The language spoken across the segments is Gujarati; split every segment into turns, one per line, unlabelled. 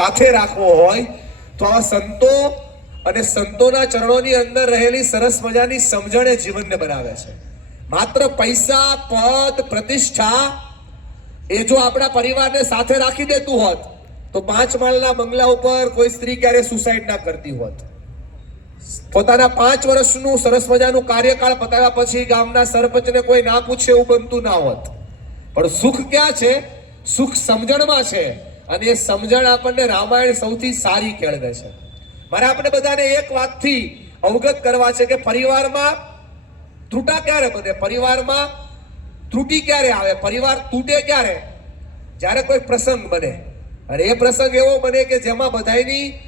સાથે રાખવો હોય, તો આવા સંતો અને સંતોના ચરણોની અંદર રહેલી સરસ મજાની સમજણ એ જીવનને બનાવે છે. માત્ર પૈસા, પદ, પ્રતિષ્ઠા એ જો આપણા પરિવારને સાથે રાખી દેતું હોત, તો પાંચ માળના બંગલા ઉપર કોઈ સ્ત્રી ક્યારે સુસાઇડ ના કરતી હોત. પોતાના પાંચ વર્ષનું સરસ મજાનું કાર્યકાળ પતાવ્યા પછી ગામના સરપંચને કોઈ ના પૂછે એવું બનતું ના હોત. પણ સુખ ક્યાં છે? સુખ સમજણમાં છે. અને એ સમજણ આપણને રામાયણ સૌથી સારી કેળવે છે. મારે આપણે બધાને એક વાતથી અવગત કરવા છે કે પરિવારમાં ત્રુટા ક્યારે બને? પરિવારમાં ત્રુટી ક્યારે આવે? પરિવાર તૂટે ક્યારે? જ્યારે કોઈ પ્રસંગ બને. અને એ પ્રસંગ એવો બને કે જેમાં બધાયની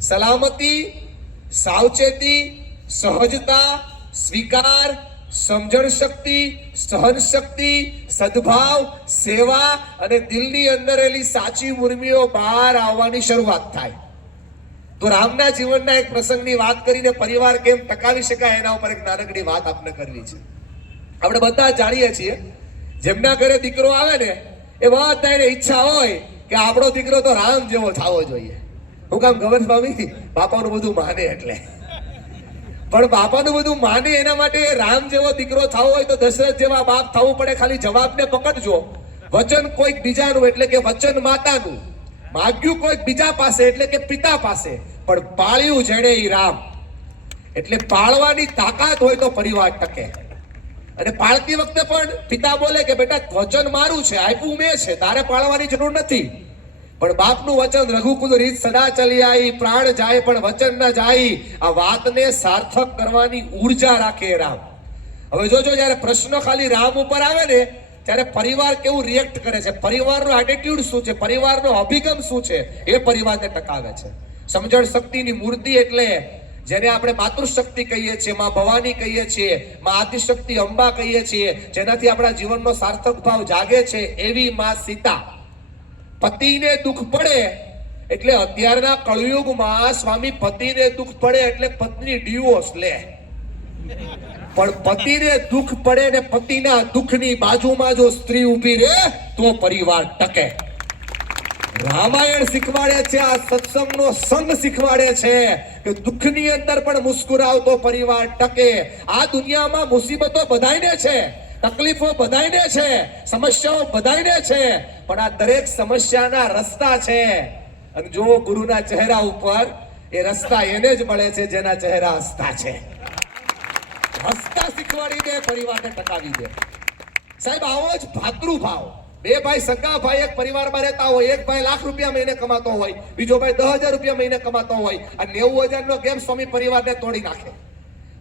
સલામતી, સાવચેતી, સહજતા, સ્વીકાર સમજણ શક્તિ, સહન શક્તિ, સદભાવ, સેવા અને દિલની અંદર રહેલી સાચી મુર્મીઓ બહાર આવવાની શરૂઆત થાય. તો રામના જીવનના એક પ્રસંગની વાત કરીને પરિવાર કેમ ટકાવી શકાય એના ઉપર એક નાનકડી વાત આપને કરવી છે. આપણે બધા જાણીએ છીએ, જેમના ઘરે દીકરો આવે ને, એ બધાને ઈચ્છા હોય કે આપણો દીકરો તો રામ જેવો થવો જોઈએ. હું કામ ખબર સ્વામી? બાપાનું બધું માને એટલે. પણ બાપાનું બધું માને એના માટે રામ જેવો દીકરો થવો હોય તો દશરથ જેવા બાપ થવું પડે, ખાલી જવાબને પકડજો. વચન કોઈક બીજાનું એટલે કે વચન માતાનું. માગ્યું કોઈક બીજા પાસે એટલે કે પિતા પાસે. પણ પાળ્યું જેણે એ રામ. એટલે પાળવાની તાકાત હોય તો પરિવાર ટકે. અને પાળતી વખતે પણ પિતા બોલે કે, બેટા, વચન મારું છે, આપ્યું મેં છે, તારે પાળવાની જરૂર નથી. પણ બાપનું વચન રઘુકુલ રીત સદા ચલી આવી પ્રાણ જાય પણ વચન ન જાય. આ વાતને સાર્થક કરવાની ઊર્જા રાખે રામ. હવે જોજો, જ્યારે પ્રશ્ન ખાલી રામ ઉપર આવે ને, ત્યારે પરિવાર કેવું રિએક્ટ કરે છે? પરિવારનો એટીટ્યુડ શું છે? પરિવારનો અભિગમ શું છે? એ પરિવારને ટકાવે છે. સમજણ શક્તિની મૂર્તિ એટલે જેને આપણે માતૃશક્તિ કહીએ છીએ, માં ભવાની કહીએ છીએ, માં આદિશક્તિ અંબા કહીએ છીએ, જેનાથી આપણા જીવનનો સાર્થક ભાવ જાગે છે, એવી માં સીતા. પતિને દુઃખ પડે એટલે અત્યારના કળયુગમાં સ્વામી પતિને દુઃખ પડે એટલે પત્ની ડિવોર્સ લે. પણ પતિને દુઃખ પડે ને પતિના દુઃખની બાજુમાં જો સ્ત્રી ઊભી રહે, તો પરિવાર ટકે. રામાયણ શીખવાડે છે, આ સત્સંગનો સંગ શીખવાડે છે કે દુઃખની અંદર પણ મુસ્કુરાવતો પરિવાર ટકે. આ દુનિયામાં મુસીબતો બધાયને છે. તકલીફો બધાયને છે, સમસ્યાઓ બધાયને છે, પણ આ દરેક સમસ્યાના રસ્તા છે. અને જો ગુરુના ચહેરા ઉપર, એ રસ્તા એને જ મળે છે જેના ચહેરા હસતા છે. હસતા શીખવાડી દે પરિવારને ટકાવી દે. સાહેબ, આવો જ ભાતૃભાવ બે ભાઈ સગા ભાઈ એક પરિવારમાં રહેતા હોય, એક ભાઈ લાખ રૂપિયા મહિને કમાતો હોય, બીજો ભાઈ દસ હજાર રૂપિયા મહિને કમાતો હોય, આ નેવું હજાર નો ગેમ સ્વામી પરિવારને તોડી નાખે.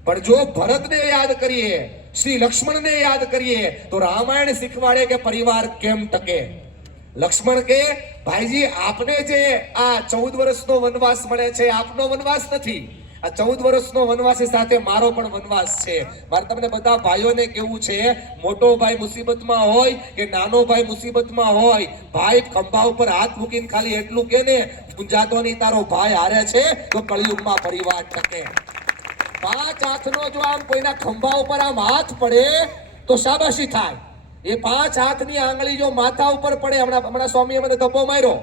પણ જો ભરતને યાદ કરીએ, શ્રી લક્ષ્મણને યાદ કરીએ, તો રામાયણ શીખવાડે કે પરિવાર કેમ ટકે? લક્ષ્મણ કે, ભાઈજી, આપને જે આ ચૌદ વર્ષનો વનવાસ મળે છે, આપનો વનવાસ નથી. આ ચૌદ વર્ષનો વનવાસ સાથે મારો પણ વનવાસ છે. મારે તમને બધા ભાઈઓને કેવું છે, મોટો ભાઈ મુસીબતમાં હોય કે નાનો ભાઈ મુસીબતમાં હોય, ભાઈ ખંભા ઉપર હાથ મૂકીને ખાલી એટલું કે ને નહીં તારો ભાઈ હારે છે, તો કળિયુગમાં પરિવાર ટકે. પાંચ હાથનો જો આમ કોઈના ખંભા ઉપર આમ હાથ પડે, તો શાબાશી થાય. એ પાંચ હાથની આંગળી જો માથા ઉપર પડે, હમણાં હમણાં સ્વામીએ મને ધબ્બો માર્યો,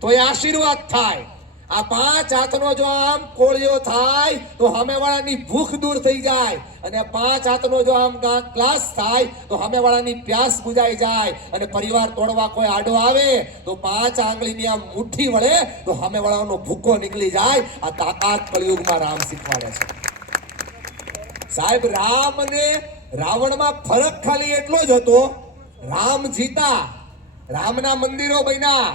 તો એ આશીર્વાદ થાય. આ પાંચ હાથનો જો આમ કોળિયો થાય, તો સામેવાળાની ભૂખ દૂર થઈ જાય. અને પાંચ હાથનો જો આમ ગ્લાસ થાય, તો સામેવાળાની પ્યાસ બુજાઈ જાય. અને પરિવાર તોડવા કોઈ આડો આવે, તો પાંચ આંગળીની આમ મુઠ્ઠી વળે, તો સામેવાળાનો ભૂકો નીકળી જાય. આ તાકાત કળિયુગમાં રામ શીખવાડે છે. સાહેબ રામ અને રાવણમાં ફરક ખાલી એટલો જ હતો રામ જીતા રામના મંદિરો બન્યા.